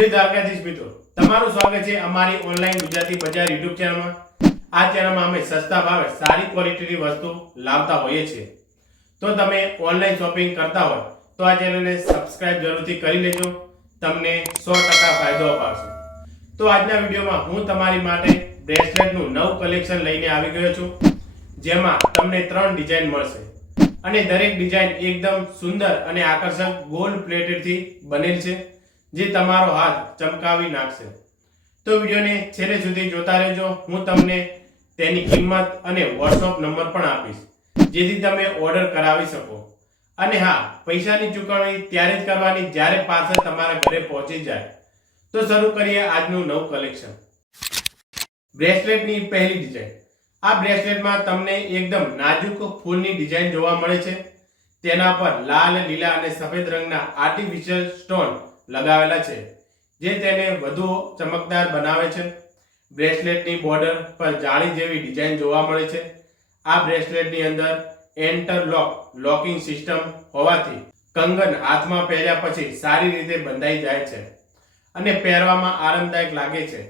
જય દ્વારકાધીશ મિત્રો, તમારું સ્વાગત છે અમારી ઓનલાઈન ગુજરાતી બજાર YouTube ચેનલમાં। આ ચેનલમાં અમે સસ્તા ભાવે સારી ક્વોલિટીની વસ્તુ લાવતા હોઈએ છીએ। તો તમે ઓનલાઈન શોપિંગ કરતા હોય તો આ ચેનલને સબસ્ક્રાઇબ જરૂરથી કરી લેજો, તમને 100% ફાયદો અપાવશે। તો આજના વિડિયોમાં હું તમારી માટે બ્રેસલેટનું નવું કલેક્શન લઈને આવી ગયો છું, જેમાં તમને 3 ડિઝાઇન મળશે અને દરેક ડિઝાઇન એકદમ સુંદર અને આકર્ષક ગોલ્ડ પ્લેટેડ થી બનેલ છે, જે તમારો હાથ ચમકાવી નાખશે। તો વિડિયોને છેલ્લે સુધી જોતા રહેજો। હું તમને તેની કિંમત અને WhatsApp નંબર પણ આપીશ, જેથી તમે ઓર્ડર કરાવી શકો। અને હા, પૈસાની ચૂકવણી ત્યારે જ કરવાની જ્યારે પાર્સલ તમારા ઘરે પહોંચી જાય। તો શરૂ કરીએ આજનું નવું કલેક્શન। બ્રેસલેટની પહેલી ડિઝાઇન। આ બ્રેસલેટમાં તમને એકદમ નાજુક ફૂલની ડિઝાઇન જોવા મળે છે। તેના પર લાલ, લીલા અને સફેદ રંગના આર્ટિફિશિયલ સ્ટોન લગાવેલા છે, જે તેને વધુ ચમકદાર બનાવે છે। બ્રેસલેટની બોર્ડર પર જાળી જેવી ડિઝાઇન જોવા મળે છે। આ બ્રેસલેટની અંદર એન્ટરલોક લોકિંગ સિસ્ટમ હોવાથી કંગન હાથમાં પહેર્યા પછી સારી રીતે બંધાઈ જાય છે અને પહેરવામાં આરામદાયક લાગે છે।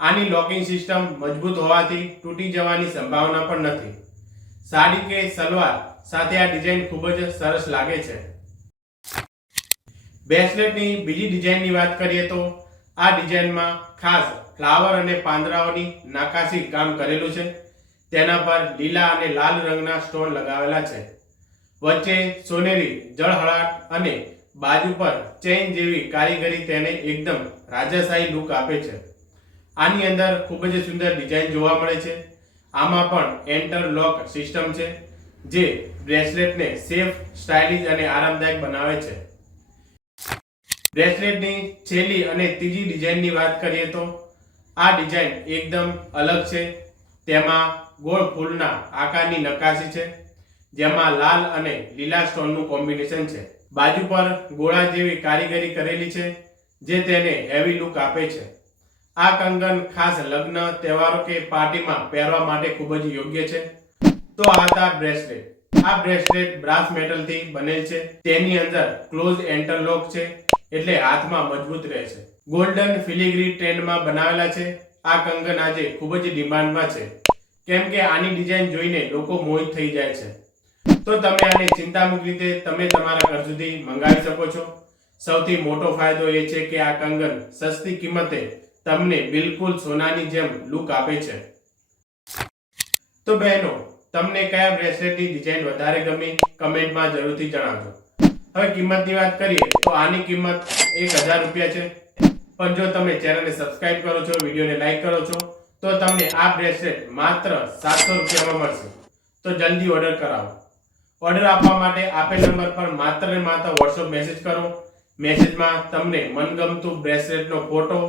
આની લોકિંગ સિસ્ટમ મજબૂત હોવાથી તૂટી જવાની સંભાવના પણ નથી। સાડી કે સલવાર સાથે આ ડિઝાઇન ખૂબ જ સરસ લાગે છે। બ્રેસલેટની બીજી ડિઝાઇનની વાત કરીએ તો આ ડિઝાઇનમાં ખાસ ફ્લાવર અને પાંદડાઓની નકાશી કામ કરેલું છે। તેના પર લીલા અને લાલ રંગના સ્ટોન લગાવેલા છે। વચ્ચે સોનેરી જળહળાટ અને બાજુ પર ચેઇન જેવી કારીગરી તેને એકદમ રાજાશાહી લુક આપે છે। આની અંદર ખૂબ જ સુંદર ડિઝાઇન જોવા મળે છે। આમાં પણ એન્ટરલોક સિસ્ટમ છે, જે બ્રેસલેટને સેફ, સ્ટાઇલિશ અને આરામદાયક બનાવે છે। બ્રેસલેટની છેલ્લી અને ત્રીજી ડિઝાઇનની વાત કરીએ તો આ ડિઝાઇન એકદમ અલગ છે। તેમાં ગોળ ફૂલના આકારની નકાશી છે, જેમાં લાલ અને લીલા સ્ટોનનું કોમ્બિનેશન છે। બાજુ પર ગોળા જેવી કારીગરી કરેલી છે, જે તેને હેવી લુક આપે છે। આ કંગન ખાસ લગ્ન, તહેવારો કે પાર્ટીમાં પહેરવા માટે ખૂબ જ યોગ્ય છે। તો આ હતા બ્રેસલેટ। આ બ્રેસલેટ બ્રાસ મેટલથી બનેલ છે। તેની અંદર ક્લોઝ એન્ટરલોક છે, એટલે હાથમાં મજબૂત રહે છે। ગોલ્ડન ફિલિગ્રી ટ્રેન્ડમાં બનાવેલા છે। આ કંગન આજે ખૂબ જ ડિમાન્ડમાં છે, કેમ કે આની ડિઝાઇન જોઈને લોકો મોહિત થઈ જાય છે। તો તમે આને ચિંતામુક્ત રીતે તમે તમારા ઘર સુધી મંગાવી શકો છો। સૌથી મોટો ફાયદો એ છે કે આ કંગન સસ્તી કિંમતે તમને બિલકુલ સોનાની જેમ લુક આપે છે। તો બહેનો, તમને કયા બ્રેસલેટની ડિઝાઇન વધારે ગમી કમેન્ટમાં જરૂરથી જણાવજો। હવે કિંમતની વાત કરીએ તો આની કિંમત 1000 રૂપિયા છે, પણ જો તમે ચેનલને સબસ્ક્રાઇબ કરો છો, વિડીયોને લાઈક કરો છો, તો તમને આ બ્રેસલેટ માત્ર 700 રૂપિયામાં મળશે। તો જલ્દી ઓર્ડર કરાવો। ઓર્ડર આપવા માટે આપેલ નંબર પર માત્ર ને માત્ર WhatsApp મેસેજ કરો। મેસેજમાં તમને મનગમતું બ્રેસલેટનો ફોટો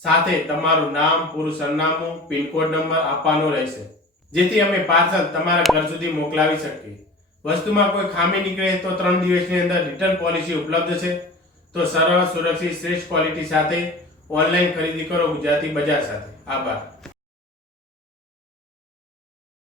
સાથે તમારું નામ, પૂરું સરનામું, પિનકોડ નંબર આપવાનો રહેશે, જેથી અમે પાર્સલ તમારા ઘર સુધી મોકલાવી શકીએ। વસ્તુમાં કોઈ ખામી નીકળે તો 3 દિવસની અંદર રિટર્ન પોલિસી ઉપલબ્ધ છે। તો સરળ, સુરક્ષિત, શ્રેષ્ઠ ક્વોલિટી સાથે ઓનલાઈન ખરીદી કરો ગુજરાતી બજાર સાથે। આભાર।